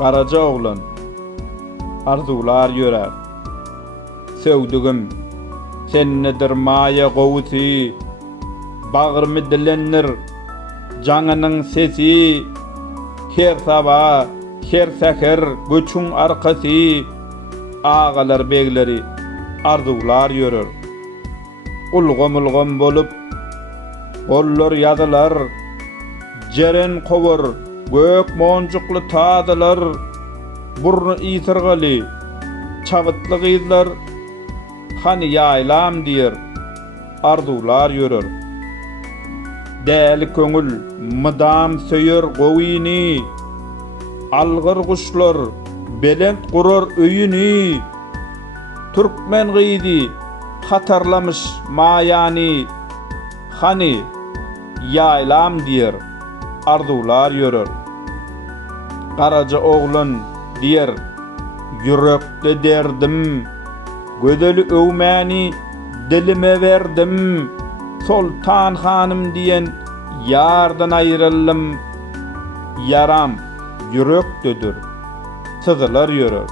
Garaja oglan arzular ýörer. Söwdügüm sennedir maýa gowusy, bagyrmy dilenir jaňynyň sesi, her saba, her säher göçüň arkasy, ağalar begleri arzular ýörer. Ulgam bolup gollar ýazylar, jeren kowar gök monjukly taýdalar, burnu ýityrgaly çabytly gyzlar hani ýaýlam diýer, arzular ýörer. Däli köňül mydam söýer gowyny, algyr guşlar belent gurar öýüni, türkmen gyzy hatarlamış maýany, hani ýaýlam diýer, arzular ýörer. Garaja oglan diýer, yürekde derdim, gödeli öwmäni dilime berdim, Sultan hanım diýen ýardan aýryldım, yaram yürekdedir, syzylar ýörer.